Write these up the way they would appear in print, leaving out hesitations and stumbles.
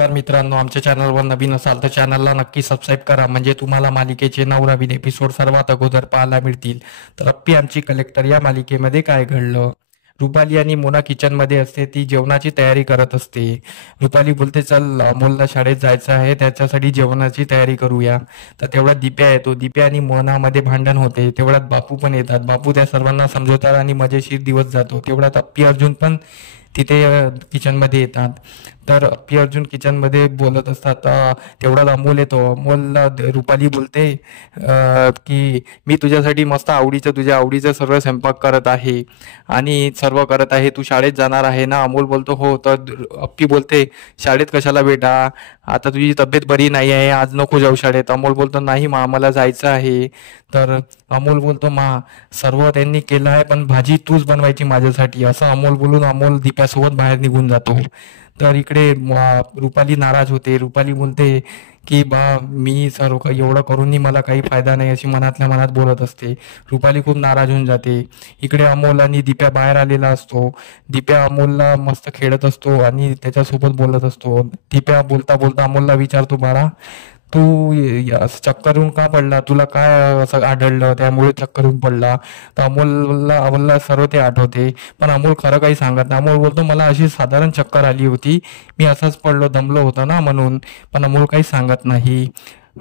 नमस्कार मित्रांनो, आमच्या चॅनलवर नवीन असाल तर चॅनलला नक्की सबस्क्राईब करा, म्हणजे तुम्हाला मालिकेचे नवनवीन एपिसोड सर्वात अगोदर पाहायला मिळतील. तर अप्पी आमची कलेक्टर या मालिकेमध्ये काय घडलं. रुपाली आणि मोना किचनमध्ये असते, ती जेवणाची तयारी करत असते. रुपाली बोलते, चल अमोलला शाळेत जायचं आहे, त्याच्यासाठी जेवणाची तयारी करूया. तर तेवढ्यात दिप्या येतो. दिप्या आणि मोनामध्ये भांडण होते. तेवढ्यात बापू पण येतात. बापू त्या सर्वांना समजवतात आणि मजेशीर दिवस जातो. तेवढ्यात अप्पी अर्जुन पण तिथे किचनमध्ये येतात. तर अप्पी अर्जुन किचनमध्ये बोलत असतात. तेवढाच अमोल येतो. अमोलला रुपाली बोलते की मी तुझ्यासाठी मस्त तुझ्या आवडीचं सर्व स्वयंपाक करत आहे आणि सर्व करत आहे. तू शाळेत जाणार आहे ना. अमोल बोलतो हो. तर अप्पी बोलते, शाळेत कशाला बेटा, आता तुझी तब्येत बरी नाही आहे, आज नको जाऊ शाळेत. अमोल बोलतो नाही मा, मला जायचं आहे. तर अमोल बोलतो मा, सर्व त्यांनी केलं आहे पण भाजी तूच बनवायची माझ्यासाठी, असं अमोल बोलून अमोल दीप्यासोबत बाहेर निघून जातो. तर इकडे रुपाली नाराज होते. रुपाली बोलते की बा, मी सर्व एवढं करूनही मला काही फायदा नाही, अशी मनातल्या मनात बोलत असते. रुपाली खूप नाराज होऊन जाते. इकडे अमोल आणि दिप्या बाहेर आलेला असतो. दिप्या अमोलला मस्त खेळत असतो आणि त्याच्यासोबत बोलत असतो. दिप्या बोलता बोलता अमोलला विचारतो, बाळा तू असं चक्करून का पडला, तुला काय असं आढळलं त्यामुळे चक्करून पडला. तर अमोलला सर्व ते आठवते, पण अमोल खरं काही सांगत नाही. अमोल बोलतो मला अशी साधारण चक्कर आली होती, मी असंच पडलो, दमलो होतो ना म्हणून. पण अमोल काही सांगत नाही.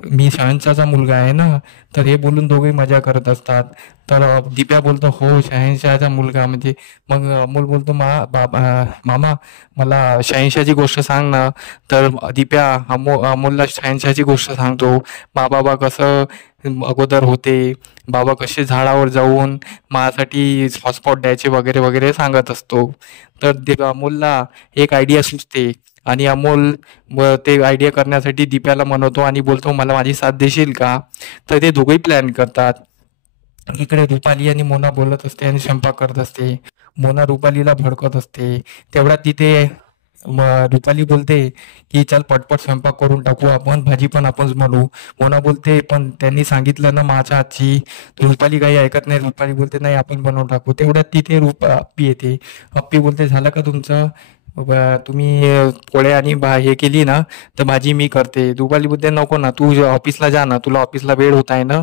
मी शहनशाहचा मुलगा आहे ना. तर हे बोलून दोघे मजा करत असतात. तर दिप्या बोलतो हो, शहनशाहचा मुलगा म्हणजे. मग अमोल बोलतो मामा मला शहनशाहची गोष्ट सांग ना. तर दिप्या अमोलला शहनशाहची गोष्ट सांगतो. बाबा कसं अगोदर होते, बाबा कसे झाडावर जाऊन माझ्यासाठी हॉटस्पॉट द्यायचे वगैरे वगैरे सांगत असतो. तर अमोलला एक आयडिया सुचते आणि अमोल ते आयडिया करण्यासाठी दिप्याला म्हणवतो आणि बोलतो मला माझी साथ देशील का. तर ते दोघेही प्लॅन करतात. इकडे रुपाली आणि मोना बोलत असते आणि स्वयंपाक करत असते. मोना रुपालीला भडकत असते. तेवढ्यात तिथे रुपाली बोलते की चल पटपट स्वयंपाक करून टाकू आपण, भाजी पण आपणच बनवू. मोना बोलते पण त्यांनी सांगितलं ना माझ्या हातची. रुपाली काही ऐकत नाही. रुपाली बोलते नाही आपण बनवून टाकू. तेवढ्यात तिथे अप्पी येते. अप्पी बोलते झालं का तुमचं, तुम्ही पोळ्या आणि हे केली ना, तर भाजी मी करते. रुपाली बोलते नको ना, तू ऑफिसला जा ना, तुला ऑफिसला वेळ होत आहे ना.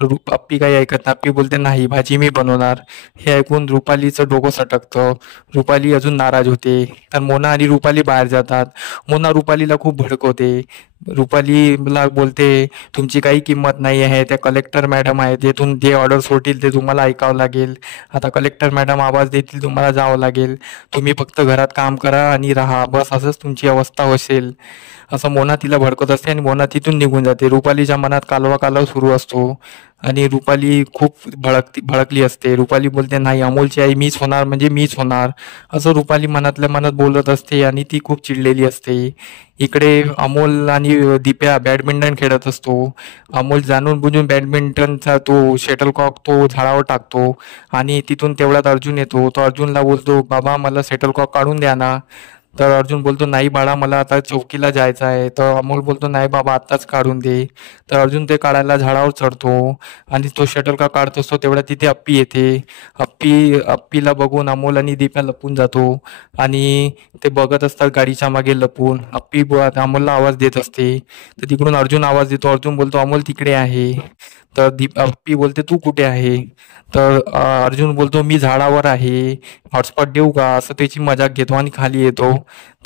तर अप्पी काही ऐकत नाही. अप्पी बोलते नाही, भाजी मी बनवणार. हे ऐकून रुपालीचं डोकं सटकतं. रुपाली अजून नाराज होते. तर मोना आणि रुपाली बाहेर जातात. मोना रुपालीला खूप भडकवते. रुपालीला बोलते तुमची काही किंमत नाही आहे, त्या कलेक्टर मॅडम आहे, तेथून जे ऑर्डर सोडतील ते तुम्हाला ऐकावं लागेल. आता कलेक्टर मॅडम आवाज देतील तुम्हाला जावं लागेल. तुम्ही फक्त घरात काम करा आणि राहा, बस असंच तुमची अवस्था असेल. असं मोना तिला भडकत असते आणि मोना तिथून निघून जाते. रुपालीच्या मनात कालवा कालव सुरू असतो आणि रुपाली खूप भडकली असते. रुपाली बोलते नाही, अमोलची आई मीच होणार म्हणजे मीच होणार, असं रुपाली मनातल्या मनात बोलत असते आणि ती खूप चिडलेली असते. इकडे अमोल आणि दिप्या बॅडमिंटन खेळत असतो. अमोल जाणून बुजून बॅडमिंटनचा तो शटलकॉक तो झाडावर टाकतो आणि तिथून तेवढ्यात अर्जुन येतो. तो अर्जुनला बोलतो बाबा मला शटलकॉक काढून द्या ना. तर अर्जुन बोलतो नाही बाळा, मला आता चौकीला जायचं आहे. तर अमोल बोलतो नाही बाबा आत्ताच काढून दे. तर अर्जुन ते काढायला झाडावर चढतो आणि तो शटलकॉक काढत असतो. तेवढ्या तिथे अप्पी येते. अप्पीला बघून अमोल आणि दीप्या लपून जातो आणि ते बघत असतात गाडीच्या मागे लपून. अप्पी अमोलला आवाज देत असते. तर तिकडून अर्जुन आवाज देतो. अर्जुन बोलतो अमोल तिकडे आहे. तर अप्पी बोलते तू कुठे आहे. तर अर्जुन बोलतो मी झाडावर आहे, हॉटस्पॉट देऊ का, असं त्याची मजाक घेतो आणि खाली येतो.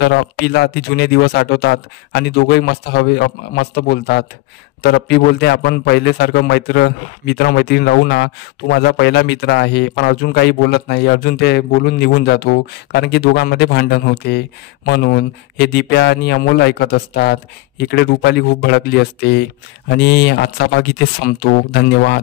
तर अप्पीला ती जुने दिवस आठवतात आणि दोघंही मस्त बोलतात. तर अप्पी बोलते आपण पहिलेसारखं मित्र मैत्रीण राहू ना, तू माझा पहिला मित्र आहे. पण अर्जुन काही बोलत नाही. अर्जुन ते बोलून निघून जातो कारण की दोघांमध्ये भांडण होते म्हणून. हे दिप्या आणि अमोल ऐकत असतात. इकडे रुपाली खूप भडकली असते आणि आजचा भाग इथेच संपतो. धन्यवाद.